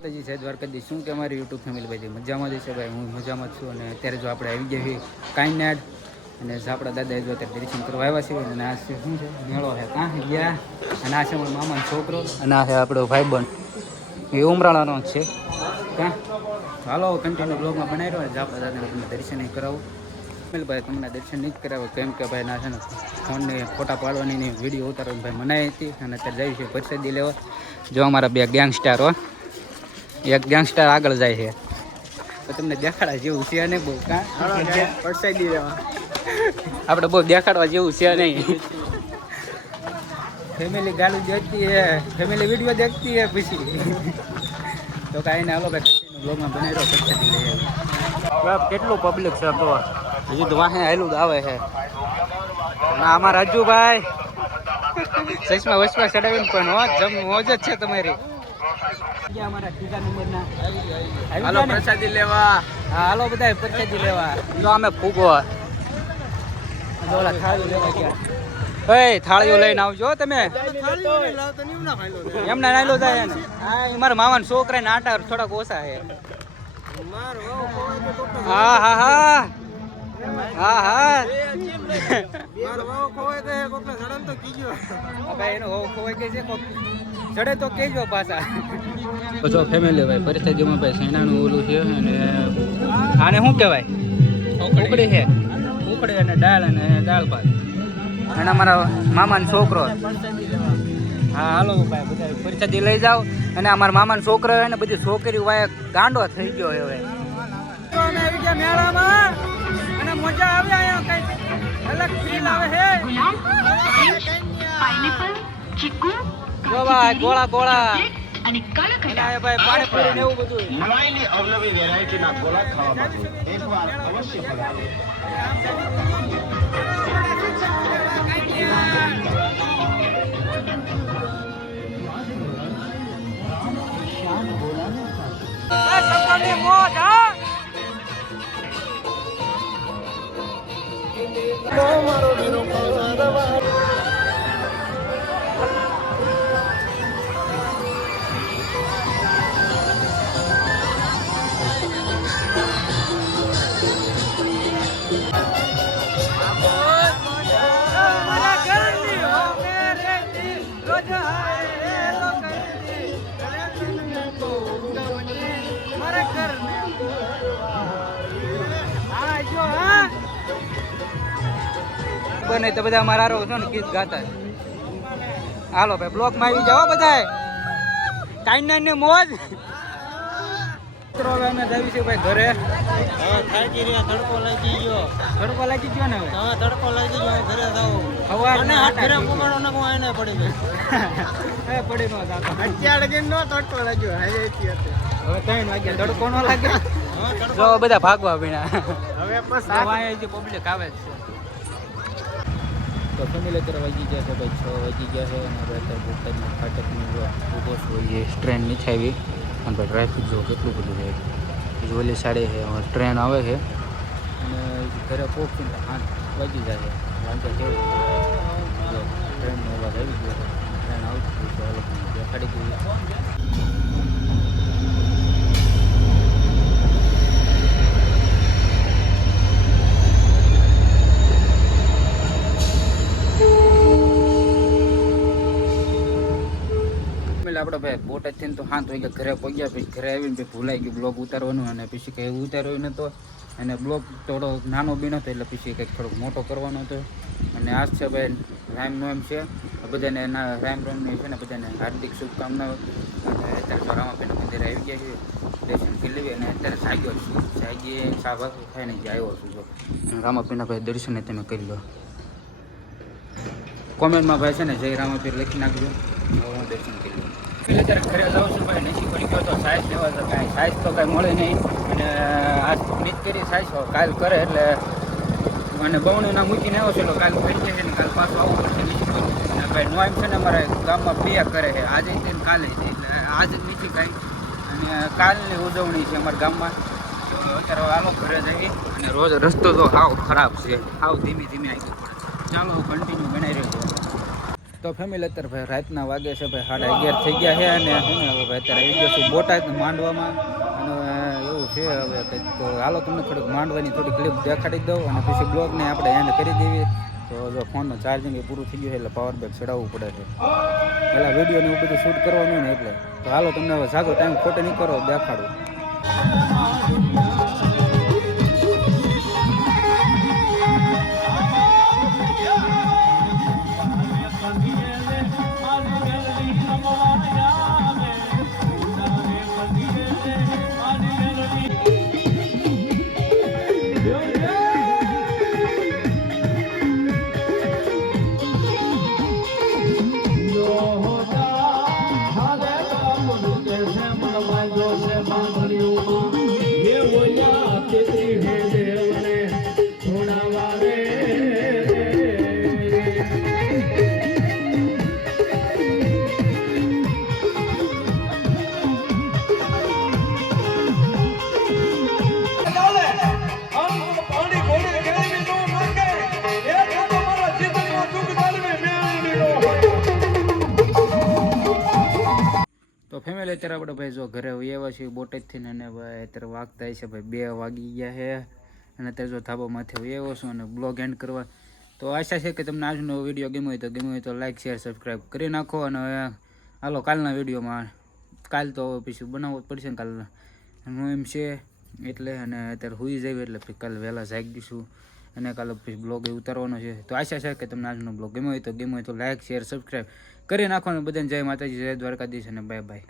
જય દ્વારકાધીશ. શું કે મારી યુટ્યુબ ફેમિલી ભાઈ મજામાં જ છે ભાઈ. હું મજામાં જ છું. અને અત્યારે જો આપણે આવી ગયા છીએ કાંઈનાડ અને આપણા દાદા જો અત્યારે દર્શન કરવા આવ્યા છીએ. અને આ છે શું છે મેળો છે કાં ગયા. અને આ છે મારો મામાનો છોકરો અને આ છે આપણો ભાઈબંધ એ ઉમરાળાનો જ છે કાં. હાલો કન્ટિન્યુ બ્લોગમાં બનાવી રહ્યો જ આપણા દાદાને તમને દર્શન કરાવું. ભાઈ તમને દર્શન નહીં જ કરાવે કેમ કે ભાઈ ના છે ને ફોનને ફોટા પાડવાની વિડીયો ઉતારવાની ભાઈ મનાઈ હતી. અને અત્યારે જાય છે પરસાદી લેવા. જો અમારા બે ગેંગસ્ટાર હો, એક ગેંગસ્ટર આગળ જાય છે તો તમને દેખાડા જેવું છે નહીં બહુ કાં પરસાદી લેવા આપણે બહુ દેખાડવા જેવું છે નહીં. ફેમિલી ગાલું દેખતી હે, ફેમિલી વિડીયો દેખતી હે પછી તો કાંઈ ને હાલો ભાઈ કન્ટિન્યુ બ્લોગમાં બનાવી રહ્યો પરસાદી લઈ આવી. કેટલું પબ્લિક છે તો હજુ તો વાહે આવેલું આવે છે. ના અમારા રાજુભાઈ ચશ્મા વચમાં ચડાવીને પણ મોજ જ છે તમારી. અમારા ત્રીજા નંબરના હાલો પ્રસાદી લેવા. હા હાલો બધા પ્રસાદી લેવા. જો અમે ફૂગો ઓલા થાળીઓ લેવા ગયા. એ થાળીઓ લઈને આવજો તમે. એમને નાયલો જાય ને. હા મારા મામાના છોકરા ને આટા થોડાક ઓછા છે. હા હા હા હા હા ચડે તો કેજો પાછા. જો ફેમિલી ભાઈ પરિસ્થિતિમાં ભાઈ સેનાનું ઓલું છે અને આને શું કહેવાય ઉકડી છે. ઉકડી અને દાળ ભાત અને અમારા મામાનો છોકરો. હા હાલો ભાઈ બધા પરિસ્થિતિ લઈ જાઓ. અને અમારા મામાનો છોકરો હોય ને બધી છોકરીઓ ભાઈ ગાંડો થઈ ગયો હવે. મેળામાં અને મજા આવે અહીંયા કઈ અલગ ફીલ આવે છે. પાઇનેપલ ચીકુ જો ભાઈ ગોળા ગોળા અને કલકત્તા ભાઈ પાણીપુરી ને એવું બધું મલાઈની અવનવી વેરાયટીના ગોળા ખાવા માટે એકવાર અવશ્ય પધારો. બને તો બધા મારા છો ને ગીત ગાતા. હાલો ભાઈ બ્લોક માં આવી જાઓ બધા. કાઈનાન ને મોજ અમે જાવી છે ભાઈ ઘરે. થાકી રહ્યા, તડકો લાગી ગયો. તડકો લાગી ગયો ને હવે. હા તડકો લાગી ગયો, ઘરે જાવ. સવારને ઘરે પોગાડો ને કોઈ આને પડી ગયો. એ પડી નો જાતો. અત્યારે કે નો તડકો લાગ્યો. હવે 3 વાગ્યા તડકો નો લાગે. જો બધા ભાગવા પીણા. હવે બસ આ પબ્લિક આવે છે. તો ફેમિલી તરફ વાગી ગયા છે ભાઈ 6 વાગી ગયા છે. અને હવે અત્યારે બોટાદના ફાટકની ઊભો છું. એ ટ્રેન નીચે આવી અને ભાઈ ટ્રાફિક જો કેટલું બધું છે. જોલી સાડી છે ટ્રેન આવે છે અને ઘરે પહોંચીને 8 વાગી જાય છે. વાંધો કેવું ટ્રેનનો અવાજ આવી ગયો. ટ્રેન આવતી તો એ લોકોને દેખાડી ગયું. આપણે ભાઈ બોટાદ થઈને તો 7 વાગ્યા ઘરે પહોંચ્યા. પછી ઘરે આવીને પછી ભૂલાઈ ગયું બ્લોગ ઉતારવાનું. અને પછી કંઈ ઉતાર્યો નહોતો. અને બ્લોગ થોડો નાનો બી નહોતો એટલે પછી કંઈક થોડોક મોટો કરવાનો હતો. અને આજ છે ભાઈ રામનવમ છે. બધાને એના રામનવમની છે ને બધાને હાર્દિક શુભકામનાઓ. અને અત્યારે તો રામાપીના મંદિરે આવી ગયા છે. દર્શન કરી લેવી. અને અત્યારે સાગ્યો છું. સાગીએ શાહબાગ ખાઈને જ આવ્યો છું. જો રામાપીના ભાઈ દર્શને તમે કરી લો. કોમેન્ટમાં ભાઈ છે ને જય રામાપીર લખી નાખજો. હું દર્શન કરી લઉં. એટલે ત્યારે ઘરે જાઉં છું ભાઈ. નસીબ પડી ગયો તો સાઈઝ લેવા તો કાંઈ સાઈઝ તો કાંઈ મળે નહીં. અને આજ મિત કરી સાઈઝ કાલ કરે એટલે અને બહુને ના મૂકીને આવ્યો છે. એટલે કાલ થઈ જશે ને કાલ પાછું આવવું પડશે. અને ભાઈ નોઈમ છે ને અમારા ગામમાં 2 કરે છે. આજે છે ને કાલે છે. એટલે આજ જ નથી કાંઈ. અને કાલની ઉજવણી છે અમારા ગામમાં. અત્યારે હાલો ઘરે જઈએ. અને રોજ રસ્તો તો હાવ ખરાબ છે. હાવ ધીમે ધીમે આવી પડે. ચાલો કન્ટિન્યુ બનાવી રહ્યો. તો ફેમિલી અત્યારે ભાઈ રાતના વાગે છે ભાઈ 11:30 થઈ ગયા છે. અને શું ને હવે ભાઈ અત્યારે આવી ગયો છું બોટાદ માંડવામાં અને એવું છે હવે કંઈક તો હાલો તમને થોડીક માંડવાની થોડી ક્લિપ દેખાડી દઉં અને પછી બ્લોગને આપણે એન્ડ કરી દેવી. તો જો ફોનનું ચાર્જિંગ એ પૂરું થઈ ગયું એટલે પાવર બેંક ચડાવવું પડે છે. પહેલાં વિડીયોને એવું બધું શૂટ કરવાનું ને એટલે તો હાલો તમને હવે સાદો ટાઈમ ખોટો નહીં કરો દેખાડું. તો ફેમિલી અત્યારે આપણે ભાઈ જો ઘરે આવ્યા છીએ બોટાદથી ને ભાઈ અત્યારે વાગતા છે ભાઈ 2 વાગી ગયા છે અને અત્યારે જો ધાબામાંથી આવ્યો છું અને બ્લોગ એન્ડ કરવા. તો આશા છે કે તમને આજનો વિડીયો ગમ્યો હોય તો લાઈક શેર સબસ્ક્રાઈબ કરી નાખો. અને હાલો કાલના વિડીયોમાં કાલ તો પછી બનાવવો જ પડશે ને કાલના હું એમ છે એટલે અને અત્યારે સુઈ જાય એટલે પછી કાલે વહેલા જાગીશું અને કાલે પછી બ્લોગ એ ઉતારવાનો છે. તો આશા છે કે તમને આજનો બ્લોગ ગમ્યો હોય તો લાઈક શેર સબસ્ક્રાઈબ કરી નાખો. અને બધાને જય માતાજી, જય દ્વારકાધીશ અને બાય બાય.